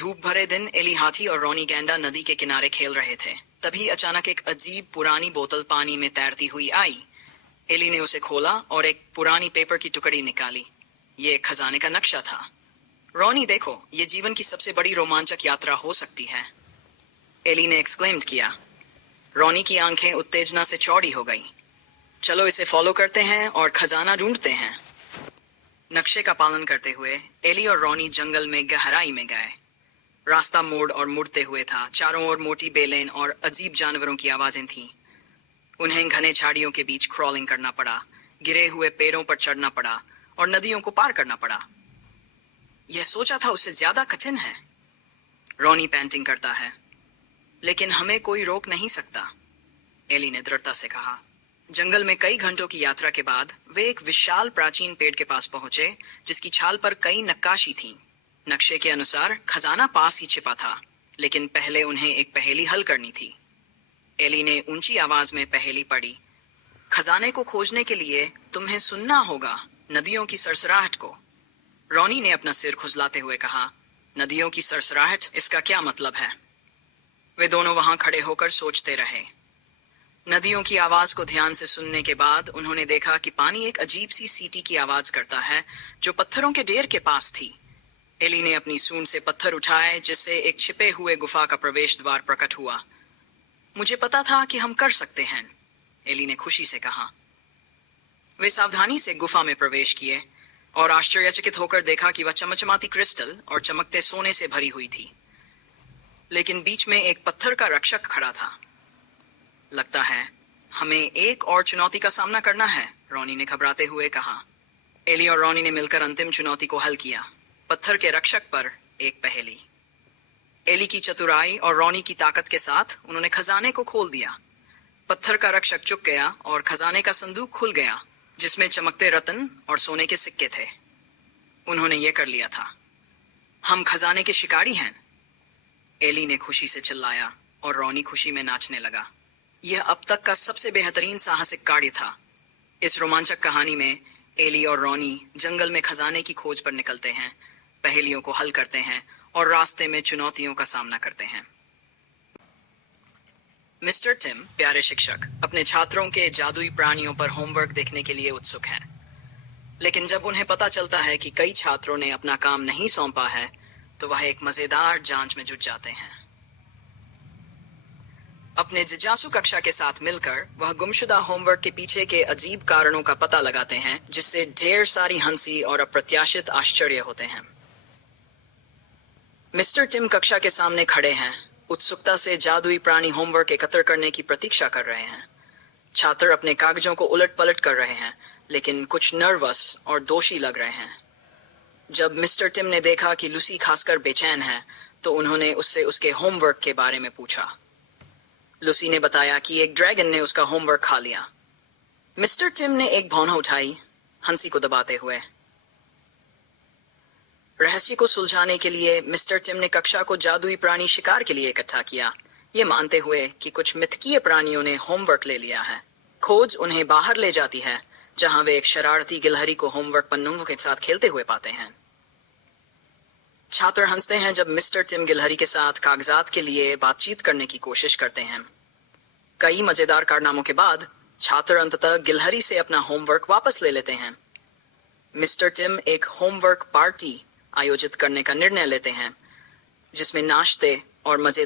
धूप भरे दिन एली हाथी और रॉनी गैंडा नदी के किनारे खेल रहे थे। तभी अचानक एक अजीब पुरानी बोतल पानी में तैरती हुई आई। एली ने उसे खोला और एक पुरानी पेपर की टुकड़ी निकाली। ये एक खजाने का नक्शा था। रॉनी, देखो, ये जीवन की सबसे बड़ी रोमांचक यात्रा हो सकती है, एली ने एक्सक्लेम्ड किया। रॉनी की आंखें उत्तेजना से चौड़ी हो गईं। चलो इसे फॉलो करते हैं और खजाना ढूंढते हैं। नक्शे का पालन करते हुए एली और रॉनी जंगल में गहराई में गए। रास्ता मोड़ और मुड़ते हुए था। चारों ओर मोटी बेलें और अजीब जानवरों की आवाजें थीं। उन्हें घने झाड़ियों के बीच क्रॉलिंग करना पड़ा, गिरे हुए पेड़ों पर चढ़ना पड़ा और नदियों को पार करना पड़ा। यह सोचा था उससे ज्यादा कठिन है, रॉनी पैंटिंग करता है। लेकिन हमें कोई रोक नहीं सकता, एली ने दृढ़ता से कहा। जंगल में कई घंटों की यात्रा के बाद वे एक विशाल प्राचीन पेड़ के पास पहुंचे, जिसकी छाल पर कई नक्काशी थीं। नक्शे के अनुसार खजाना पास ही छिपा था, लेकिन पहले उन्हें एक पहेली हल करनी थी। एली ने ऊंची आवाज में पहेली पढ़ी। खजाने को खोजने के लिए तुम्हें सुनना होगा नदियों की सरसराहट को। रॉनी ने अपना सिर खुजलाते हुए कहा, नदियों की सरसराहट, इसका क्या मतलब है? वे दोनों वहां खड़े होकर सोचते रहे। नदियों की आवाज को ध्यान से सुनने के बाद उन्होंने देखा कि पानी एक अजीब सी सीटी की आवाज करता है, जो पत्थरों के ढेर के पास थी। एली ने अपनी सूंड से पत्थर उठाए, जिससे एक छिपे हुए गुफा का प्रवेश द्वार प्रकट हुआ। मुझे पता था कि हम कर सकते हैं, एली ने खुशी से कहा। वे सावधानी से गुफा में प्रवेश किए और आश्चर्यचकित होकर देखा कि वह चमचमाती क्रिस्टल और चमकते सोने से भरी हुई थी। लेकिन बीच में एक पत्थर का रक्षक खड़ा था। लगता है हमें एक और चुनौती का सामना करना है, रॉनी ने घबराते हुए कहा। एली और रॉनी ने मिलकर अंतिम चुनौती को हल किया। पत्थर के रक्षक पर एक पहेली। एली की चतुराई और रॉनी की ताकत के साथ उन्होंने खजाने को खोल दिया। पत्थर का रक्षक चुक गया और खजाने का संदूक खुल गया, जिसमें चमकते रत्न और सोने के सिक्के थे। उन्होंने ये कर लिया था। हम खजाने के शिकारी हैं, एली ने खुशी से चिल्लाया और रॉनी खुशी में नाचने लगा। यह अब तक का सबसे बेहतरीन साहसिक कार्य था। इस रोमांचक कहानी में एली और रॉनी जंगल में खजाने की खोज पर निकलते हैं, पहेलियों को हल करते हैं और रास्ते में चुनौतियों का सामना करते हैं। मिस्टर टिम, प्यारे शिक्षक, अपने छात्रों के जादुई प्राणियों पर होमवर्क देखने के लिए उत्सुक हैं। लेकिन जब उन्हें पता चलता है कि कई छात्रों ने अपना काम नहीं सौंपा है, तो वह एक मजेदार जांच में जुट जाते हैं। अपने जिज्ञासु कक्षा के साथ मिलकर वह गुमशुदा होमवर्क के पीछे के अजीब कारणों का पता लगाते हैं, जिससे ढेर सारी हंसी और अप्रत्याशित आश्चर्य होते हैं। मिस्टर टिम कक्षा के सामने खड़े हैं, उत्सुकता से जादुई प्राणी होमवर्क एकत्र करने की प्रतीक्षा कर रहे हैं। छात्र अपने कागजों को उलट पलट कर रहे हैं, लेकिन कुछ नर्वस और दोषी लग रहे हैं। जब मिस्टर टिम ने देखा कि लूसी खासकर बेचैन है, तो उन्होंने उससे उसके होमवर्क के बारे में पूछा। लूसी ने बताया कि एक ड्रैगन ने उसका होमवर्क खा लिया। मिस्टर टिम ने एक भौंना उठाई, हंसी को दबाते हुए। रहस्य को सुलझाने के लिए मिस्टर टिम ने कक्षा को जादुई प्राणी शिकार के लिए इकट्ठा किया, ये मानते हुए कि कुछ मिथकीय प्राणियों ने होमवर्क ले लिया है। खोज उन्हें बाहर ले जाती है, जहां वे एक शरारती गिलहरी को होमवर्क पन्नों के साथ खेलते हुए पाते हैं। छात्र हंसते हैं जब मिस्टर टिम गिलहरी के साथ कागजात के लिए बातचीत करने की कोशिश करते हैं। कई मजेदार कारनामों के बाद छात्र अंततः गिलहरी से अपना होमवर्क वापस ले लेते हैं। मिस्टर टिम एक होमवर्क पार्टी आयोजित करने का निर्णय लेते हैं, जिसमें नाश्ते और मजेदार